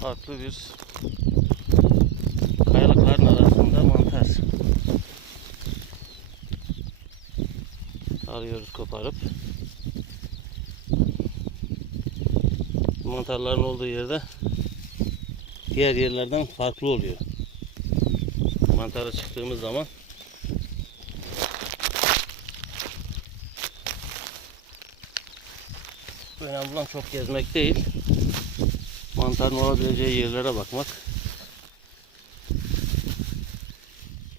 farklı bir kayalıkların arasında mantar. Arıyoruz koparıp. Mantarların olduğu yerde diğer yerlerden farklı oluyor. Mantara çıktığımız zaman önemli olan çok gezmek değil. Mantarın olabileceği yerlere bakmak.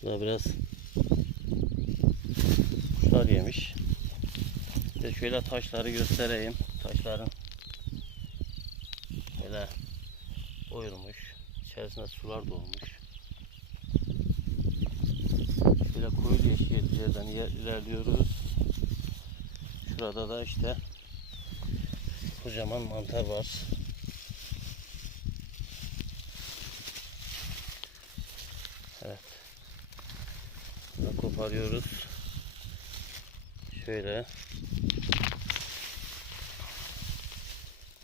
Burada biraz kuşlar yemiş. Bir şöyle taşları göstereyim. Taşların böyle oyulmuş. İçerisinde sular dolmuş. Şöyle koyu yeşil yerden iler- ilerliyoruz. Şurada da işte kocaman mantar var. Koparıyoruz. Şöyle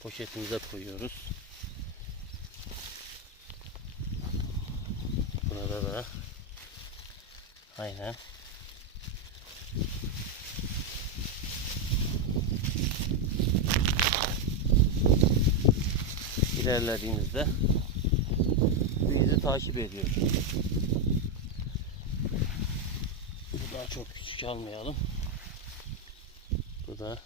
poşetimize koyuyoruz. Burada da aynen ilerlediğimizde bizi takip ediyor. Daha çok küçük almayalım. Bu da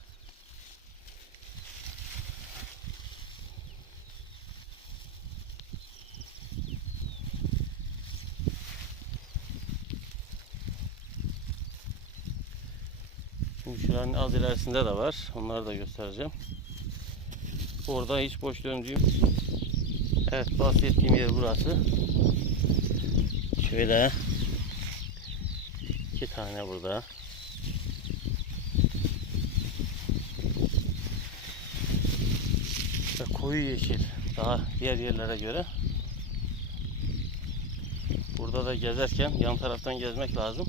Şimdi şuranın az ilerisinde de var. Onları da göstereceğim. Orada hiç boş döndüğüm Evet bahsettiğim yer burası. Şöyle iki tane burada. Ve koyu yeşil. Daha diğer yerlere göre. Burada da gezerken yan taraftan gezmek lazım.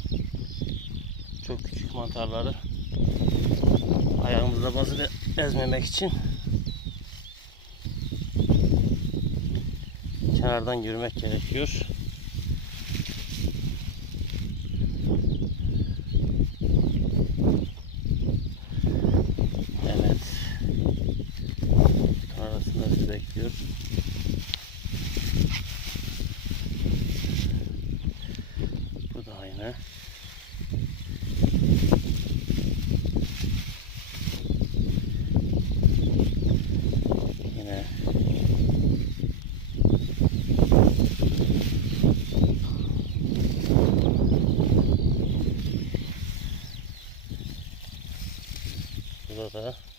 Çok küçük mantarları ayağımızla bazı ezmemek için kenardan yürümek gerekiyor. Evet. Arasında bizi bekliyor. Bu da aynı. Yine Burada da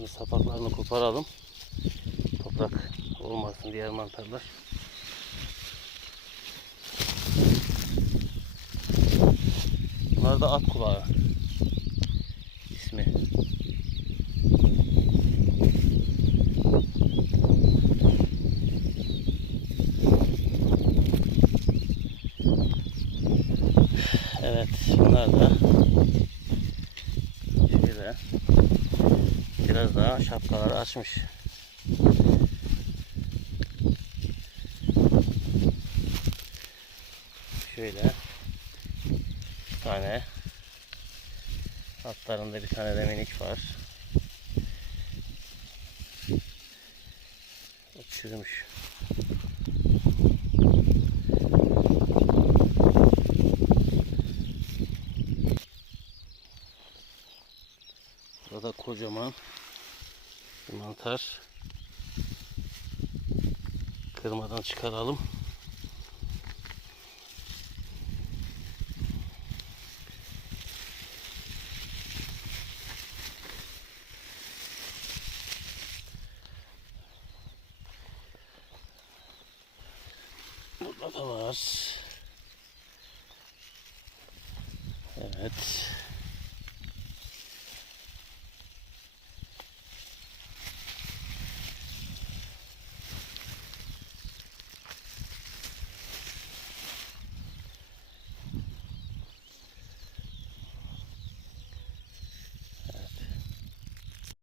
Bunların sapaklarını koparalım. Toprak olmasın diğer mantarlar. Bunlar da at kulağı. ismi. Evet, bunlar da şöyle biraz daha şapkaları açmış. Şöyle bir tane altlarında bir tane de minik var. O çürümüş. Burada kocaman mantar. Kırmadan çıkaralım. Burada da var. Evet.